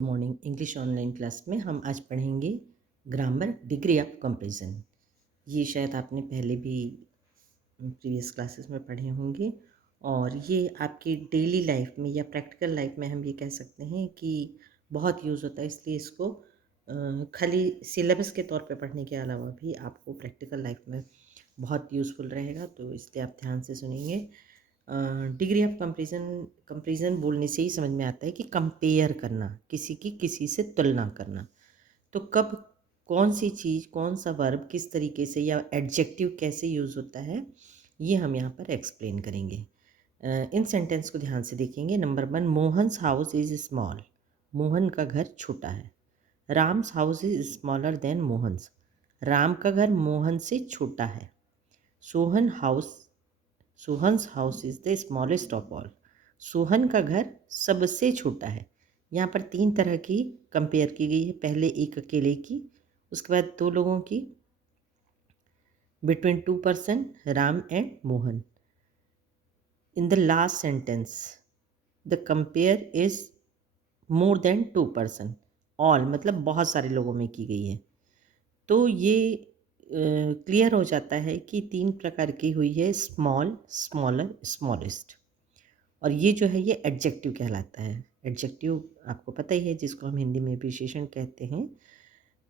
Morning English online class में हम आज पढ़ेंगे ग्रामर डिग्री ऑफ कंपैरिजन। ये शायद आपने पहले भी प्रीवियस क्लासेस में पढ़े होंगे और ये आपकी डेली लाइफ में या प्रैक्टिकल लाइफ में हम ये कह सकते हैं कि बहुत यूज़ होता है। इसलिए इसको खाली सिलेबस के तौर पे पढ़ने के अलावा भी आपको प्रैक्टिकल लाइफ में बहुत यूज़फुल रहेगा, तो इसलिए आप ध्यान से सुनेंगे। डिग्री ऑफ कंपैरिजन कंपैरिजन बोलने से ही समझ में आता है कि कंपेयर करना, किसी की किसी से तुलना करना। तो कब कौन सी चीज़, कौन सा वर्ब किस तरीके से या एडजेक्टिव कैसे यूज़ होता है, ये हम यहाँ पर एक्सप्लेन करेंगे। इन सेंटेंस को ध्यान से देखेंगे। Number 1, Mohan's house is small. Mohan का घर छोटा है। Ram's house is smaller than Mohan's. Ram का घर मोहन से छोटा है। Sohan house Sohan's house is the smallest of all. Sohan का घर सबसे छोटा है। यहाँ पर 3 तरह की कंपेयर की गई है। पहले एक अकेले की, उसके बाद 2 लोगों की, between 2 person Ram and Mohan. In the last sentence the compare is more than 2 person. All मतलब बहुत सारे लोगों में की गई है। तो ये क्लियर हो जाता है कि 3 प्रकार की हुई है: स्मॉल, स्मॉलर, स्मॉलेस्ट। और ये जो है ये एडजेक्टिव कहलाता है। एडजेक्टिव आपको पता ही है, जिसको हम हिंदी में विशेषण कहते हैं।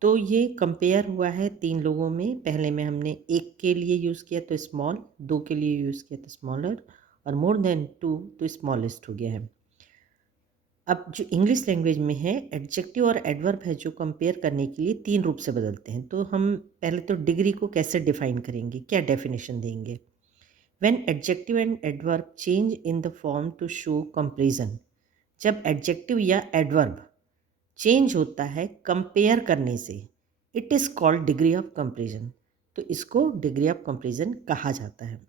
तो ये कंपेयर हुआ है 3 लोगों में। पहले में हमने एक के लिए यूज़ किया तो स्मॉल, 2 के लिए यूज़ किया तो स्मॉलर, और मोर देन 2 तो स्मॉलेस्ट हो गया है। अब जो इंग्लिश लैंग्वेज में है, एडजेक्टिव और एडवर्ब है जो कंपेयर करने के लिए 3 रूप से बदलते हैं। तो हम पहले तो डिग्री को कैसे डिफाइन करेंगे, क्या डेफिनेशन देंगे। When adjective and adverb change in the form to show comparison, जब एडजेक्टिव या एडवर्ब चेंज होता है कंपेयर करने से, it is called degree of comparison. तो इसको डिग्री ऑफ कंपेरिजन कहा जाता है।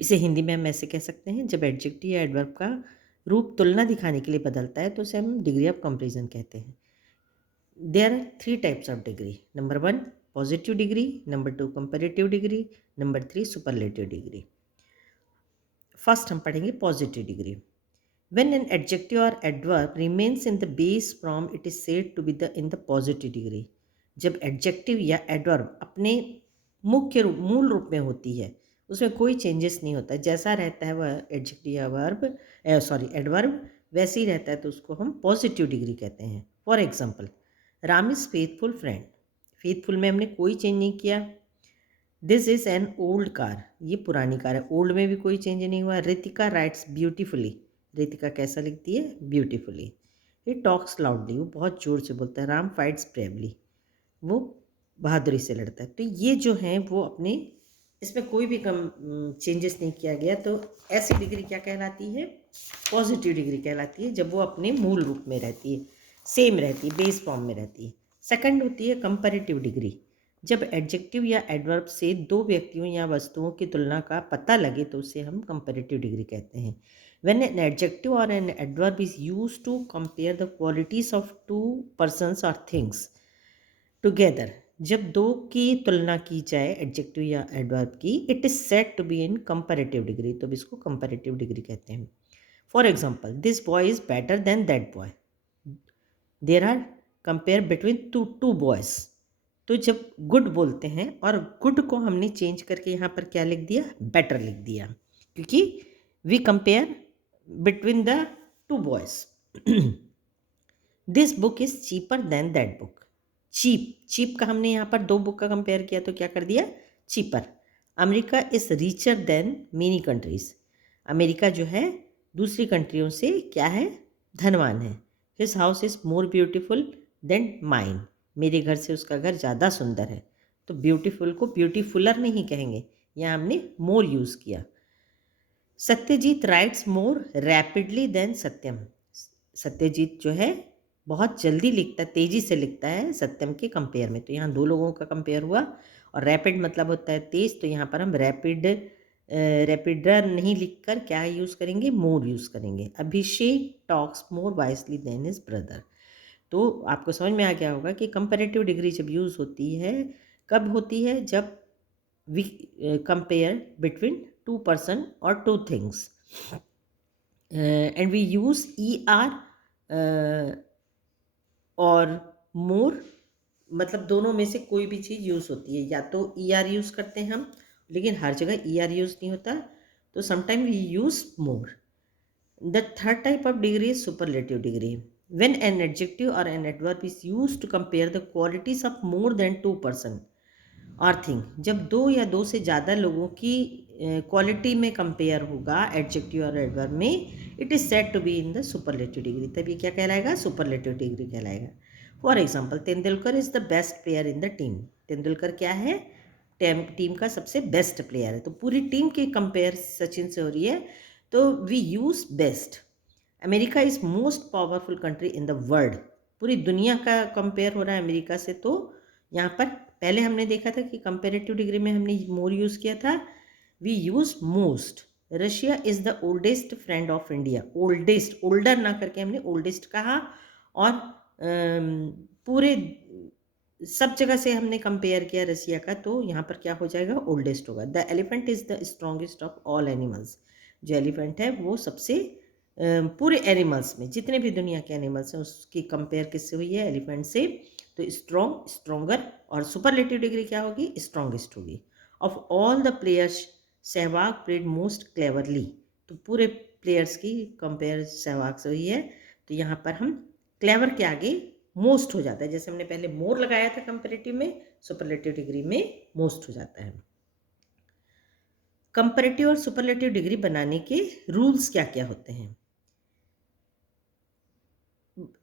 इसे हिंदी में हम ऐसे कह सकते हैं, जब एडजेक्टिव या एडवर्ब का रूप तुलना दिखाने के लिए बदलता है तो उसे हम डिग्री ऑफ कंपेरिजन कहते हैं। There are 3 types of degree. Number 1, positive degree. Number 2, comparative degree. Number 3, superlative degree. First हम पढ़ेंगे positive degree. When an adjective और adverb remains in the base form, it is said to be the in the positive degree. जब adjective या adverb अपने मुख्य रूप, मूल रूप में होती है, उसमें कोई चेंजेस नहीं होता, जैसा रहता है वह एडजेक्टिव या वर्ब एडवर्ब वैसे ही रहता है, तो उसको हम पॉजिटिव डिग्री कहते हैं। For example, Ram is faithful friend. Faithful में हमने कोई चेंज नहीं किया। This is an old car, ये पुरानी कार है, ओल्ड में भी कोई चेंज नहीं हुआ। रितिका राइट्स ब्यूटीफुली, रितिका कैसा लिखती है, ब्यूटीफुली। ही टॉक्स लाउडली, वो बहुत ज़ोर से बोलता है। राम फाइट्स ब्रेवली, वो बहादुरी से लड़ता है। तो ये जो हैं वो अपने, इसमें कोई भी कम चेंजेस नहीं किया गया। तो ऐसी डिग्री क्या कहलाती है, पॉजिटिव डिग्री कहलाती है, जब वो अपने मूल रूप में रहती है, सेम रहती है, बेस फॉर्म में रहती है। सेकंड होती है कंपैरेटिव डिग्री। जब एडजेक्टिव या एडवर्ब से 2 व्यक्तियों या वस्तुओं की तुलना का पता लगे तो उसे हम कंपैरेटिव डिग्री कहते हैं। व्हेन एन एडजेक्टिव और an adverb is used to compare the qualities of 2 persons और थिंग्स टुगेदर, जब 2 की तुलना की जाए एडजेक्टिव या एडवर्ब की, it is said to be in comparative degree, तो इसको कंपैरेटिव डिग्री कहते हैं। For example, this boy is better than that boy. There are compare between two boys. तो जब गुड बोलते हैं और गुड को हमने चेंज करके यहाँ पर क्या लिख दिया, बेटर लिख दिया, क्योंकि we compare between the 2 boys. This book is cheaper than that book. Cheap, cheap का हमने यहाँ पर 2 बुक का कंपेयर किया तो क्या कर दिया, cheaper. America is richer than many countries. America जो है दूसरी कंट्रियों से क्या है, धनवान है। His house is more beautiful than mine, मेरे घर से उसका घर ज़्यादा सुंदर है। तो ब्यूटीफुल को ब्यूटीफुलर नहीं कहेंगे, यहाँ हमने मोर यूज़ किया। Satyajit writes more rapidly than Satyam. Satyajit जो है बहुत जल्दी लिखता है, तेज़ी से लिखता है सत्यम के कंपेयर में। तो यहाँ 2 लोगों का कंपेयर हुआ, और रैपिड मतलब होता है तेज़, तो यहाँ पर हम रैपिडर नहीं लिखकर क्या यूज़ करेंगे, मोर यूज़ करेंगे। अभिषेक टॉक्स मोर वाइसली देन हिज ब्रदर। तो आपको समझ में आ गया होगा कि कंपैरेटिव डिग्री जब यूज़ होती है, कब होती है, जब वी कंपेयर बिटवीन 2 पर्सन और 2 things, and we use E R और मोर, मतलब दोनों में से कोई भी चीज़ यूज़ होती है। या तो ई आर यूज़ करते हैं हम, लेकिन हर जगह ई आर यूज़ नहीं होता, तो sometime we use more. The third type of degree is superlative degree. When an adjective or an adverb is used to compare the qualities of more than two person or thing, जब दो या दो से ज़्यादा लोगों की quality में compare होगा एडजेक्टिव और एडवर्ब में, it is said to be in the superlative degree. तब ये क्या कहलाएगा? सुपरलेटिव डिग्री कहलाएगा। For example, Tendulkar is the best player in the team. Tendulkar क्या है? टीम का सबसे बेस्ट प्लेयर है। तो पूरी टीम की कंपेयर सचिन से हो रही है, तो we use best. America is most powerful country in the world. पूरी दुनिया का कंपेयर हो रहा है अमेरिका से, तो यहाँ पर पहले हमने देखा था कि कंपेरेटिव डिग्री में हमने मोर यूज़ किया था, we use most. Russia is the oldest friend of India. Oldest, older ना करके हमने ओल्डेस्ट कहा, और पूरे सब जगह से हमने कंपेयर किया रसिया का, तो यहाँ पर क्या हो जाएगा? ओल्डेस्ट होगा। The elephant is the strongest of all animals. जो एलिफेंट है वो सबसे पूरे एनिमल्स में, जितने भी दुनिया के एनिमल्स हैं, उसकी कंपेयर किससे हुई है? एलिफेंट से। तो स्ट्रॉन्ग, स्ट्रॉन्गर, और सुपरलेटिव डिग्री क्या होगी? स्ट्रॉन्गेस्ट होगी। Of all the players Sehwag played most cleverly. तो पूरे प्लेयर्स की कंपेयर सहवाग से हुई है, तो यहाँ पर हम क्लेवर के आगे मोस्ट हो जाता है। जैसे हमने पहले मोर लगाया था कंपेरेटिव में, सुपरलेटिव डिग्री में मोस्ट हो जाता है। कंपेरेटिव और सुपरलेटिव डिग्री बनाने के रूल्स क्या क्या होते हैं?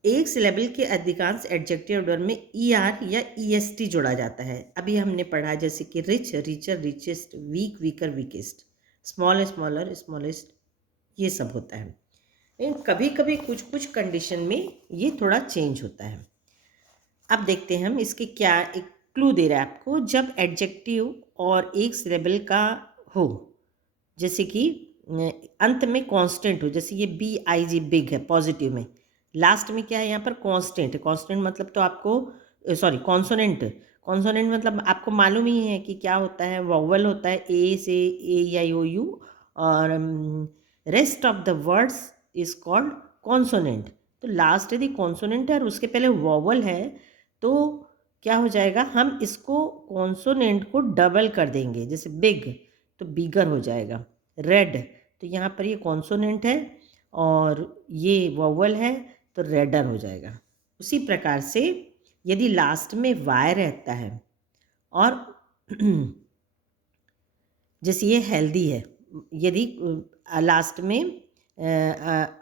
एक सिलेबल के अधिकांश एडजेक्टिव वर्ड में ई आर या ई एस टी जोड़ा जाता है। अभी हमने पढ़ा, जैसे कि rich, richer, richest, weak, weaker, weakest, small, smaller, smallest, ये सब होता है। लेकिन कभी कभी कुछ कुछ कंडीशन में ये थोड़ा चेंज होता है। अब देखते हैं हम इसके क्या, एक क्लू दे रहा है आपको। जब एडजेक्टिव और एक सिलेबल का हो, जैसे कि अंत में कांस्टेंट हो, जैसे ये बी आई जी, बिग है पॉजिटिव में, लास्ट में क्या है? यहाँ पर कांस्टेंट है। कांस्टेंट मतलब तो आपको, सॉरी, कॉन्सोनेंट। कॉन्सोनेंट मतलब आपको मालूम ही है कि क्या होता है? वॉवल होता है, ए से ए आई ओ यू, और rest of the words is called consonant. तो लास्ट यदि कॉन्सोनेंट है और उसके पहले वॉवल है, तो क्या हो जाएगा? हम इसको कॉन्सोनेंट को डबल कर देंगे। जैसे बिग तो बिगर हो जाएगा, रेड तो यहाँ पर ये कॉन्सोनेंट है और ये वॉवल है, तो रेडर हो जाएगा। उसी प्रकार से यदि लास्ट में वाई रहता है और जैसे ये हेल्दी है, यदि लास्ट में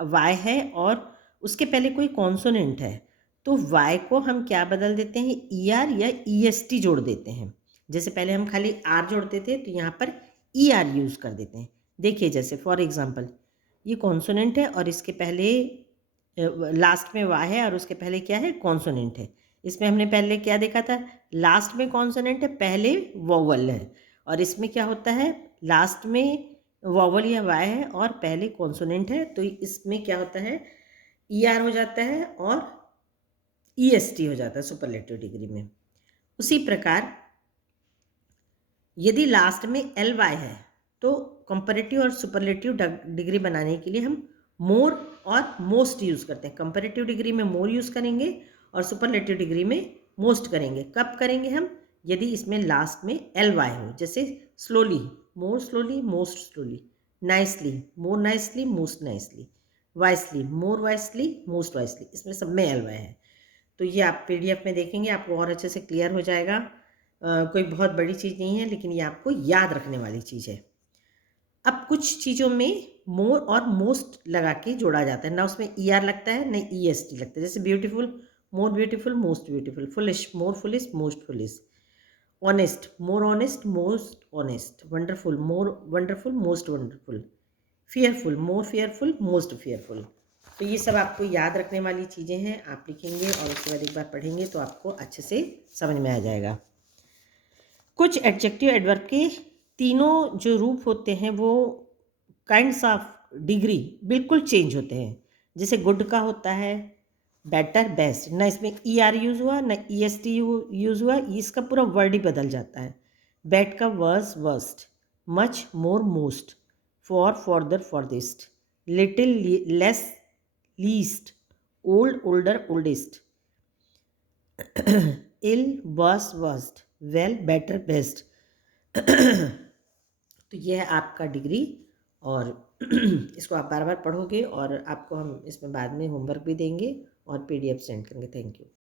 वाई है और उसके पहले कोई कॉन्सोनेंट है, तो वाई को हम क्या बदल देते हैं? ई आर या ई एस टी जोड़ देते हैं। जैसे पहले हम खाली आर जोड़ते थे, तो यहाँ पर ई आर यूज़ कर देते हैं। देखिए, जैसे फॉर एग्जांपल, ये कॉन्सोनेंट है और इसके पहले लास्ट में वाई है और उसके पहले क्या है? कॉन्सोनेंट है। इसमें हमने पहले क्या देखा था? लास्ट में कॉन्सोनेंट है, पहले वोवल है। और इसमें क्या होता है? लास्ट में वॉवल या वाई है और पहले कॉन्सोनेंट है, तो इसमें क्या होता है? ई आर हो जाता है और ई एस टी हो जाता है सुपरलेटिव डिग्री में। उसी प्रकार यदि लास्ट में एल वाई है, तो कंपैरेटिव और सुपरलेटिव डिग्री बनाने के लिए हम मोर और मोस्ट यूज़ करते हैं। कंपैरेटिव डिग्री में मोर यूज़ करेंगे और सुपरलेटिव डिग्री में मोस्ट करेंगे। कब करेंगे हम? यदि इसमें लास्ट में एल वाई हो, जैसे slowly, more slowly, most slowly, nicely, more nicely, most nicely, wisely, more wisely, most wisely, इसमें सब में एल वाई है। तो ये आप पीडीएफ में देखेंगे, आपको और अच्छे से क्लियर हो जाएगा। कोई बहुत बड़ी चीज़ नहीं है, लेकिन ये आपको याद रखने वाली चीज़ है। अब कुछ चीज़ों में मोर और मोस्ट लगा के जोड़ा जाता है, ना उसमें ई आर लगता है ना ई एस टी लगता है। जैसे beautiful, more beautiful, most beautiful, foolish, more foolish, most foolish, honest, more honest, most honest, wonderful, more wonderful, most wonderful, fearful, more fearful, most fearful. तो ये सब आपको याद रखने वाली चीज़ें हैं। आप लिखेंगे और उसके बाद एक बार पढ़ेंगे तो आपको अच्छे से समझ में आ जाएगा। कुछ एडजेक्टिव एडवर्ब के तीनों जो रूप होते हैं वो काइंड्स ऑफ डिग्री बिल्कुल चेंज होते हैं। जैसे गुड का होता है बेटर, बेस्ट, ना इसमें ई आर यूज़ हुआ ना ई एस टी यूज़ हुआ, इसका पूरा वर्ड ही बदल जाता है। बैड का worse, worst, much, more, most, far, farther, farthest, little, less, least, old older oldest, ill worse worst, well better best. तो यह है आपका डिग्री, और इसको आप बार बार पढ़ोगे और आपको हम इसमें बाद में होमवर्क भी देंगे और PDF सेंड करेंगे। Thank you.